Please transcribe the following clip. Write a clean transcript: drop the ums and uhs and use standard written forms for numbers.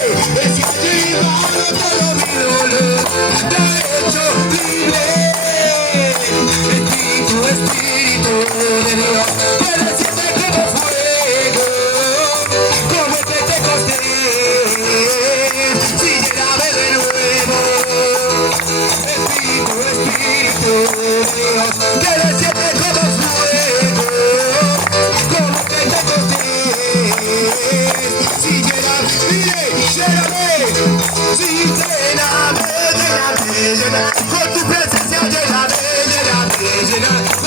Es allí bajo todo mi dolor, te ha hecho libre. Bendito Espíritu de Dios, que desciende como fuego, como el Pentecostés, si llename de nuevo. Espíritu de Dios, que desciende como fuego, como el Pentecostés, si llename, mire, lléname, si lléname, con tu presencia lléname, lléname.